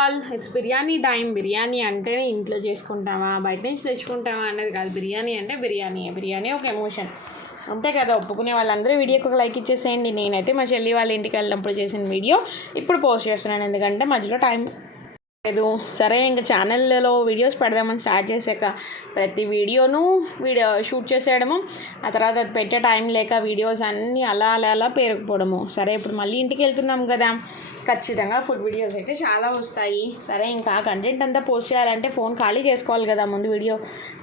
All it's biryani time biryani అంటే ఇంట్లో చేసుకుంటామా? బయట నుంచి తెచ్చుకుంటామా అనేది కాదు. బిర్యానీ అంటే బిర్యానీ బిర్యానీ ఒక ఎమోషన్ అంతే కదా ఒప్పుకునే వాళ్ళందరూ వీడియోకి ఒక లైక్ ఇచ్చేసేయండి. నేనైతే మా చెల్లి వాళ్ళ ఇంటికి వెళ్ళినప్పుడు చేసిన వీడియో ఇప్పుడు పోస్ట్ చేస్తున్నాను. ఎందుకంటే మధ్యలో టైం లేదు. సరే ఇంకా ఛానల్లో వీడియోస్ పెడదామని స్టార్ట్ చేశాక ప్రతి వీడియోను వీడియో షూట్ చేసేయడము ఆ తర్వాత అది పెట్టే టైం లేక వీడియోస్ అన్నీ అలా అలా అలా పేరుకుపోవడము. సరే ఇప్పుడు మళ్ళీ ఇంటికి వెళ్తున్నాం కదా. ఖచ్చితంగా ఫుడ్ వీడియోస్ అయితే చాలా వస్తాయి. సరే ఇంకా కంటెంట్ అంతా పోస్ట్ చేయాలంటే ఫోన్ ఖాళీ చేసుకోవాలి కదా ముందు వీడియో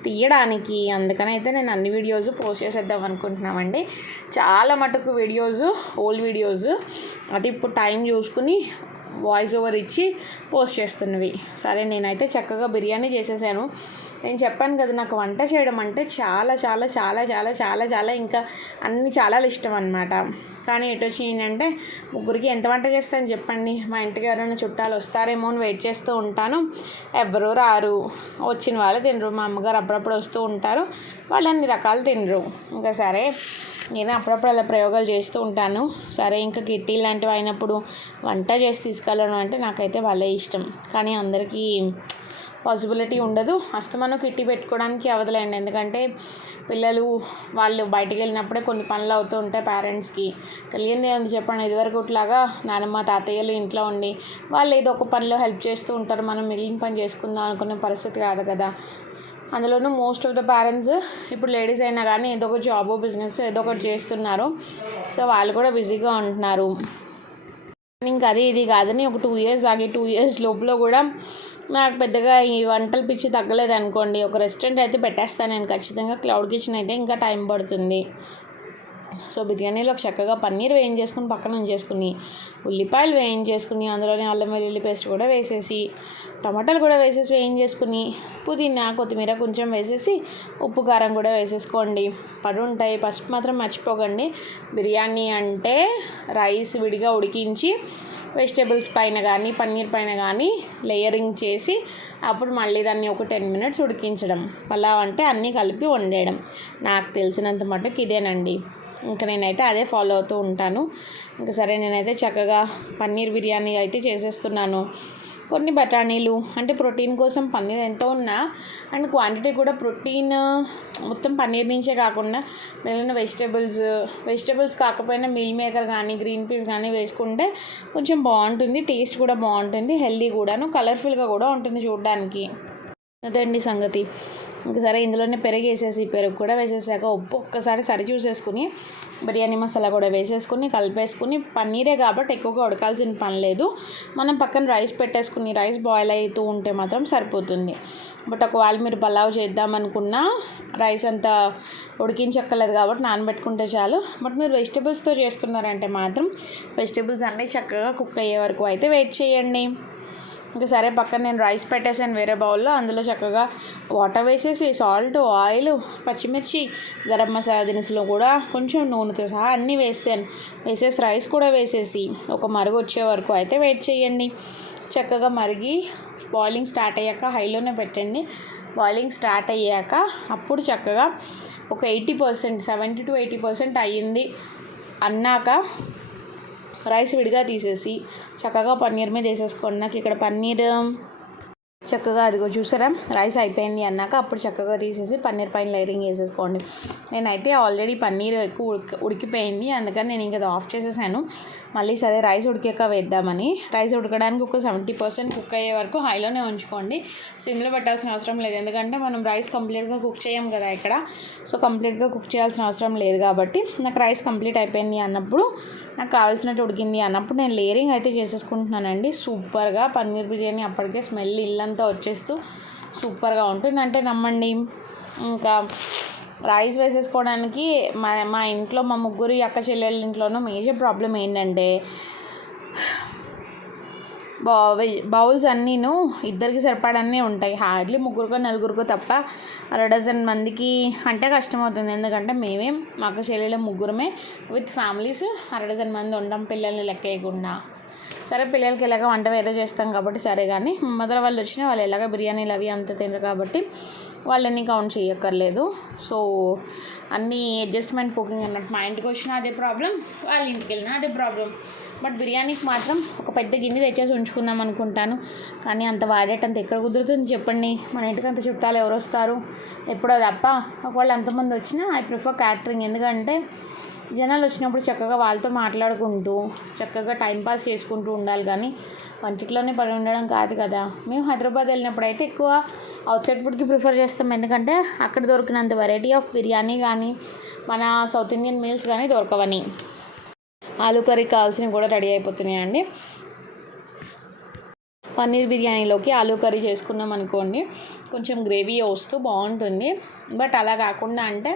తీయడానికి. అందుకని అయితే నేను అన్ని వీడియోస్ పోస్ట్ చేసేద్దాం అనుకుంటున్నామండి. చాలా మటుకు వీడియోస్ ఓల్డ్ వీడియోస్. అది ఇప్పుడు టైం చూసుకుని వాయిస్ ఓవర్ ఇచ్చి పోస్ట్ చేస్తున్నవి. సరే నేనైతే చక్కగా బిర్యానీ చేసేసాను. నేను చెప్పాను కదా నాకు వంట చేయడం అంటే చాలా చాలా చాలా చాలా చాలా చాలా ఇంకా అన్ని చాలా ఇష్టం అనమాట కానీ ఎటు వచ్చి ఏంటంటే ముగ్గురికి ఎంత వంట చేస్తాను చెప్పండి. మా ఇంటికి ఎవరైనా చుట్టాలు వస్తారేమో అని వెయిట్ చేస్తూ ఉంటాను. ఎవరు రారు. వచ్చిన వాళ్ళు తినరు. మా అమ్మగారు అప్పుడప్పుడు వస్తూ ఉంటారు. వాళ్ళు అన్ని రకాలు తినరు. ఇంకా సరే నేను అప్పుడప్పుడు అలా ప్రయోగాలు చేస్తూ ఉంటాను. సరే ఇంకా కిట్టి లాంటివి అయినప్పుడు వంట చేసి తీసుకెళ్ళడం అంటే నాకైతే భలే ఇష్టం. కానీ అందరికీ పాసిబిలిటీ ఉండదు. అస్తమానం కిట్టి పెట్టుకోవడానికి అవదలేండి. ఎందుకంటే పిల్లలు వాళ్ళు బయటికి వెళ్ళినప్పుడే కొన్ని పనులు అవుతూ ఉంటాయి పేరెంట్స్కి. తెలియంది ఏముంది చెప్పండి. ఇదివరకు ఇట్లాగా నానమ్మ తాతయ్యలు ఇంట్లో ఉండి వాళ్ళు ఏదో ఒక పనిలో హెల్ప్ చేస్తూ ఉంటారు. మనం మిగిలిన పని చేసుకుందాం అనుకునే పరిస్థితి కాదు కదా. అందులోనూ మోస్ట్ ఆఫ్ ద పేరెంట్స్ ఇప్పుడు లేడీస్ అయినా కానీ ఏదో ఒక జాబ్ బిజినెస్ ఏదో ఒకటి చేస్తున్నారు. సో వాళ్ళు కూడా బిజీగా ఉంటున్నారు. ఇంకా అది ఇది కాదని ఒక టూ ఇయర్స్ ఆగి టూ ఇయర్స్ లోపల కూడా నాకు పెద్దగా ఈ వంటలు పిచ్చి తగ్గలేదు అనుకోండి ఒక రెస్టారెంట్ అయితే పెట్టేస్తాను నేను ఖచ్చితంగా. క్లౌడ్ కిచెన్ అయితే ఇంకా టైం పడుతుంది. సో బిర్యానీలో చక్కగా పన్నీర్ వేయించేసుకుని పక్కన ఉంచేసుకుని ఉల్లిపాయలు వేయించేసుకుని అందులోనే అల్లం వెల్లుల్లి పేస్ట్ కూడా వేసేసి టమాటాలు కూడా వేసేసి వేయించేసుకుని పుదీనా కొత్తిమీర కొంచెం వేసేసి ఉప్పు కారం కూడా వేసేసుకోండి. పడి ఉంటాయి పసుపు మాత్రం మర్చిపోకండి. బిర్యానీ అంటే రైస్ విడిగా ఉడికించి వెజిటేబుల్స్ పైన కానీ పన్నీర్ పైన కానీ లేయరింగ్ చేసి అప్పుడు మళ్ళీ దాన్ని ఒక టెన్ మినిట్స్ ఉడికించడం. పలావ్ అంటే అన్నీ కలిపి వండేయడం. నాకు తెలిసినంత మటుకు ఇదేనండి. ఇంకా నేనైతే అదే ఫాలో అవుతూ ఉంటాను. ఇంకా సరే నేనైతే చక్కగా పన్నీర్ బిర్యానీ అయితే చేసేస్తున్నాను. కొన్ని బఠానీలు అంటే ప్రోటీన్ కోసం పన్నీర్ ఎంతో ఉన్నా అండ్ క్వాంటిటీ కూడా ప్రోటీన్ మొత్తం పన్నీర్ నుంచే కాకుండా మిగిలిన వెజిటేబుల్స్ వెజిటేబుల్స్ కాకపోయినా మీల్ మేకర్ కానీ గ్రీన్ పీస్ కానీ వేసుకుంటే కొంచెం బాగుంటుంది టేస్ట్ కూడా బాగుంటుంది హెల్దీ కూడాను కలర్ఫుల్గా కూడా ఉంటుంది చూడడానికి. అదండి సంగతి. ఇంకా సరే ఇందులోనే పెరుగు వేసేసి పెరుగు కూడా వేసేసాక ఉప్పు ఒక్కసారి సరి చూసేసుకుని బిర్యానీ మసాలా కూడా వేసేసుకుని కలిపేసుకుని పన్నీరే కాబట్టి ఎక్కువగా ఉడకాల్సిన పని లేదు. మనం పక్కన రైస్ పెట్టేసుకుని రైస్ బాయిల్ అవుతూ ఉంటే మాత్రం సరిపోతుంది. బట్ ఒకవేళ మీరు పలావ్ చేద్దామనుకున్నా రైస్ అంతా ఉడికించక్కర్లేదు కాబట్టి నానబెట్టుకుంటే చాలు. బట్ మీరు వెజిటేబుల్స్తో చేస్తున్నారంటే మాత్రం వెజిటేబుల్స్ అన్నీ చక్కగా కుక్ అయ్యే వరకు అయితే వెయిట్ చేయండి. ఇంకా సరే పక్కన నేను రైస్ పెట్టేసాను వేరే బౌల్లో. అందులో చక్కగా వాటర్ వేసేసి సాల్ట్ ఆయిల్ పచ్చిమిర్చి గరం మసాలా దినుసులు కూడా కొంచెం నూనెతో సహా అన్నీ వేసాను వేసేసి రైస్ కూడా వేసేసి ఒక మరుగు వచ్చే వరకు అయితే వెయిట్ చేయండి. చక్కగా మరిగి బాయిలింగ్ స్టార్ట్ అయ్యాక హైలోనే పెట్టండి. బాయిలింగ్ స్టార్ట్ అయ్యాక అప్పుడు చక్కగా ఒక eighty percent seventy to eighty percent అయ్యింది. అన్నాక రైస్ విడిగా తీసేసి చక్కగా పన్నీర్ మీద వేసేసుకోండి నాకు ఇక్కడ పన్నీర్ చక్కగా అదిగో చూసారా? రైస్ అయిపోయింది అన్నాక అప్పుడు చక్కగా తీసేసి పన్నీర్ పైన లైరింగ్ వేసేసుకోండి. నేనైతే ఆల్రెడీ పన్నీర్ ఎక్కువ ఉడికి ఉడికిపోయింది. అందుకని నేను ఇంకా ఆఫ్ చేసేసాను. మళ్ళీ సరే రైస్ ఉడికాక వేద్దామని. రైస్ ఉడకడానికి ఒక సెవెంటీ పర్సెంట్ కుక్ అయ్యే వరకు హైలోనే ఉంచుకోండి. సిమ్లో పెట్టాల్సిన అవసరం లేదు. ఎందుకంటే మనం రైస్ కంప్లీట్గా కుక్ చేయం కదా ఇక్కడ. సో కంప్లీట్గా కుక్ చేయాల్సిన అవసరం లేదు కాబట్టి నాకు రైస్ కంప్లీట్ అయిపోయింది అన్నప్పుడు నాకు కావాల్సినట్టు ఉడికింది అన్నప్పుడు నేను లేయరింగ్ అయితే చేసేసుకుంటున్నానండి. సూపర్గా పన్నీర్ బిర్యానీ అప్పటికే స్మెల్ ఇల్లంతా వచ్చేస్తూ సూపర్గా ఉంటుంది అంటే నమ్మండి. ఇంకా రైస్ వేసేసుకోవడానికి మా మా ఇంట్లో మా ముగ్గురు అక్క చెల్లెళ్ళ ఇంట్లోనూ మేజర్ ప్రాబ్లం ఏంటంటే బౌ బౌల్స్ అన్నీను ఇద్దరికి సరిపడన్నీ ఉంటాయి. హార్డ్లీ ముగ్గురుకో నలుగురికో తప్ప అర డజన్ మందికి అంటే కష్టమవుతుంది. ఎందుకంటే మేమే మా అక్క చెల్లెళ్ళ ముగ్గురమే విత్ ఫ్యామిలీస్ అర డజన్ మంది ఉంటాం పిల్లల్ని లెక్కేయకుండా. సరే పిల్లలకి ఎలాగ వంట వేరే చేస్తాం కాబట్టి సరే కానీ మదర్ వాళ్ళు వచ్చినా వాళ్ళు ఎలాగ బిర్యానీలు అవి అంత తినరు కాబట్టి వాళ్ళని కౌంట్ చేయక్కర్లేదు సో అన్నీ అడ్జస్ట్మెంట్ కుకింగ్ అన్నట్టు మా ఇంటికి వచ్చినా అదే ప్రాబ్లం వాళ్ళ ఇంటికి వెళ్ళినా అదే ప్రాబ్లం. బట్ బిర్యానీకి మాత్రం ఒక పెద్ద గిన్నె తెచ్చేసి ఉంచుకుందాం అనుకుంటాను. కానీ అంత వాడేటంత ఎక్కడ కుదురుతుంది చెప్పండి? మన ఇంటికి అంత చుట్టాలు ఎవరు వస్తారు? ఎప్పుడో తప్ప ఒకవేళ ఎంతమంది వచ్చినా ఐ ప్రిఫర్ క్యాటరింగ్. ఎందుకంటే జనాలు వచ్చినప్పుడు చక్కగా వాళ్ళతో మాట్లాడుకుంటూ చక్కగా టైంపాస్ చేసుకుంటూ ఉండాలి కానీ వంటిట్లోనే పడి ఉండడం కాదు కదా. మేము హైదరాబాద్ వెళ్ళినప్పుడు అయితే ఎక్కువ అవుట్ సైడ్ ఫుడ్కి ప్రిఫర్ చేస్తాం. ఎందుకంటే అక్కడ దొరికినంత వెరైటీ ఆఫ్ బిర్యానీ కానీ మన సౌత్ ఇండియన్ మీల్స్ కానీ దొరకవని. ఆలు కర్రీ కావాల్సినవి కూడా రెడీ అయిపోతున్నాయండి. పన్నీర్ బిర్యానీలోకి ఆలూ కర్రీ చేసుకున్నాం అనుకోండి కొంచెం గ్రేవీ వస్తూ బాగుంటుంది. బట్ అలా కాకుండా అంటే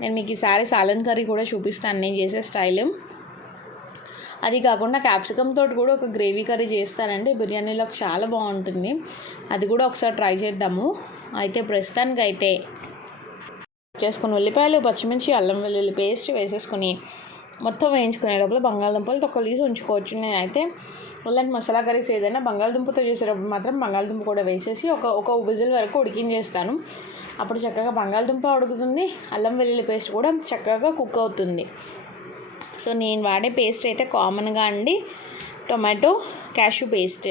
నేను మీకు ఈసారి సాలన్ కర్రీ కూడా చూపిస్తాను నేను చేసే స్టైల్. అది కాకుండా క్యాప్సికమ్ తోటి కూడా ఒక గ్రేవీ కర్రీ చేస్తానండి. బిర్యానీలోకి చాలా బాగుంటుంది. అది కూడా ఒకసారి ట్రై చేద్దాము. అయితే ప్రస్తుతానికి అయితే చేసుకుని ఉల్లిపాయలు పచ్చిమిర్చి అల్లం వెల్లుల్లి పేస్ట్ వేసేసుకుని మొత్తం వేయించుకునే లోపల బంగాళదుంపలు తొక్కలు తీసి ఉంచుకోవచ్చు. నేనైతే ఇలాంటి మసాలా కర్రీస్ ఏదైనా బంగాళదుంపతో చేసేటప్పుడు మాత్రం బంగాళదుంప కూడా వేసేసి ఒక ఒక విజిల్ వరకు ఉడికించేస్తాను. అప్పుడు చక్కగా బంగాళదుంప ఉడుకుతుంది. అల్లం వెల్లుల్లి పేస్ట్ కూడా చక్కగా కుక్ అవుతుంది. సో నేను వాడే పేస్ట్ అయితే కామన్గా అండి. Tomato cashew paste.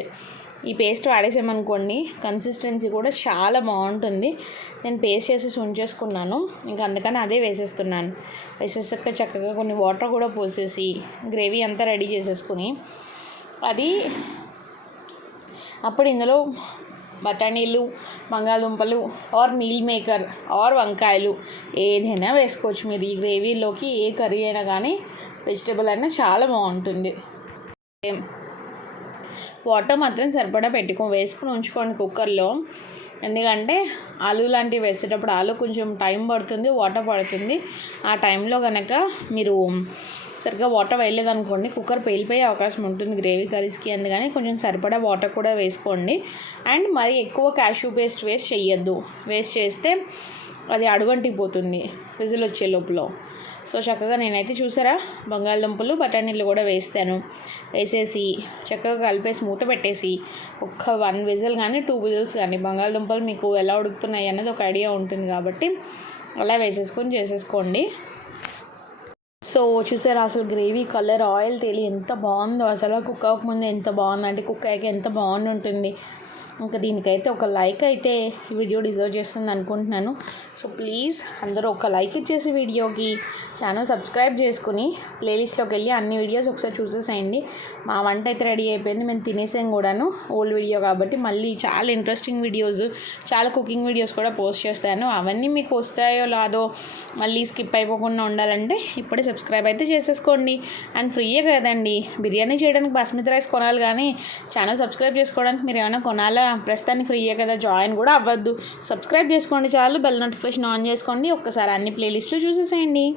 ఈ పేస్ట్ వాడేసామనుకోండి కన్సిస్టెన్సీ కూడా చాలా బాగుంటుంది. నేను పేస్ట్ చేసేసి ఉంచేసుకున్నాను ఇంకా అందుకని అదే వేసేస్తున్నాను. వేసేసాక చక్కగా కొన్ని వాటర్ కూడా పోసేసి గ్రేవీ అంతా రెడీ చేసేసుకుని అది అప్పుడు ఇందులో బఠానీలు బంగాళదుంపలు ఆర్ మీల్ మేకర్ ఆర్ వంకాయలు ఏదైనా వేసుకోవచ్చు మీరు. ఈ గ్రేవీలోకి ఏ కర్రీ అయినా కానీ వెజిటేబుల్ అయినా చాలా బాగుంటుంది. వాటర్ మాత్రం సరిపడా పెట్టుకో వేసుకుని ఉంచుకోండి కుక్కర్లో. ఎందుకంటే ఆలు లాంటివి వేసేటప్పుడు ఆలు కొంచెం టైం పడుతుంది వాటర్ పడుతుంది. ఆ టైంలో కనుక మీరు సరిగ్గా వాటర్ వేయలేదనుకోండి కుక్కర్ పేలిపోయే అవకాశం ఉంటుంది గ్రేవీ కర్రీస్కి. అందుకని కొంచెం సరిపడా వాటర్ కూడా వేసుకోండి. అండ్ మరి ఎక్కువ క్యాష్యూ పేస్ట్ వేస్ట్ చేయొద్దు వేస్ట్ చేస్తే అది అడుగంటికి పోతుంది విజిల్ వచ్చే లోపల. సో చక్కగా నేనైతే చూసారా? బంగాళదుంపలు బఠానీలు కూడా వేస్తాను. వేసేసి చక్కగా కలిపేసి మూత పెట్టేసి ఒక్క వన్ విజిల్ కానీ టూ విజిల్స్ కానీ బంగాళదుంపలు మీకు ఎలా ఉడుకుతున్నాయి అన్నది ఒక ఐడియా ఉంటుంది కాబట్టి అలా వేసేసుకొని చేసేసుకోండి. సో చూసారా? అసలు గ్రేవీ కలర్ ఆయిల్ తేలి ఎంత బాగుందో. అసలు కుక్ అవ్వకముందు ఎంత బాగుంది? అంటే కుక్ అయ్యాక ఎంత బాగుంటుంది ఇంకా దీనికైతే ఒక లైక్ అయితే ఈ వీడియో డిజర్వ్ చేస్తుంది అనుకుంటున్నాను. సో ప్లీజ్ అందరూ ఒక లైక్ ఇచ్చేసి వీడియోకి ఛానల్ సబ్స్క్రైబ్ చేసుకుని ప్లేలిస్ట్లోకి వెళ్ళి అన్ని వీడియోస్ ఒకసారి చూసేసేయండి. మా వంట అయితే రెడీ అయిపోయింది. మేము తినేసాం కూడాను ఓల్డ్ వీడియో కాబట్టి మళ్ళీ చాలా ఇంట్రెస్టింగ్ వీడియోస్ చాలా కుకింగ్ వీడియోస్ కూడా పోస్ట్ చేస్తాను. అవన్నీ మీకు వస్తాయో లేదో మళ్ళీ స్కిప్ అయిపోకుండా ఉండాలంటే ఇప్పుడే సబ్స్క్రైబ్ అయితే చేసేసుకోండి. అండ్ ఫ్రీయే కదండి. బిర్యానీ చేయడానికి బాస్మతి రైస్ కొనాలి కానీ ఛానల్ సబ్స్క్రైబ్ చేసుకోవడానికి మీరు ఏమైనా కొనాలా? ప్రస్తుతానికి ఫ్రీయే కదా జాయిన్ కూడా అవ్వద్దు. సబ్స్క్రైబ్ చేసుకోండి చాలు బెల్ నోటిఫికేషన్ ఆన్ చేసుకోండి. ఒక్కసారి అన్ని ప్లేలిస్ట్లు చూసేసేయండి.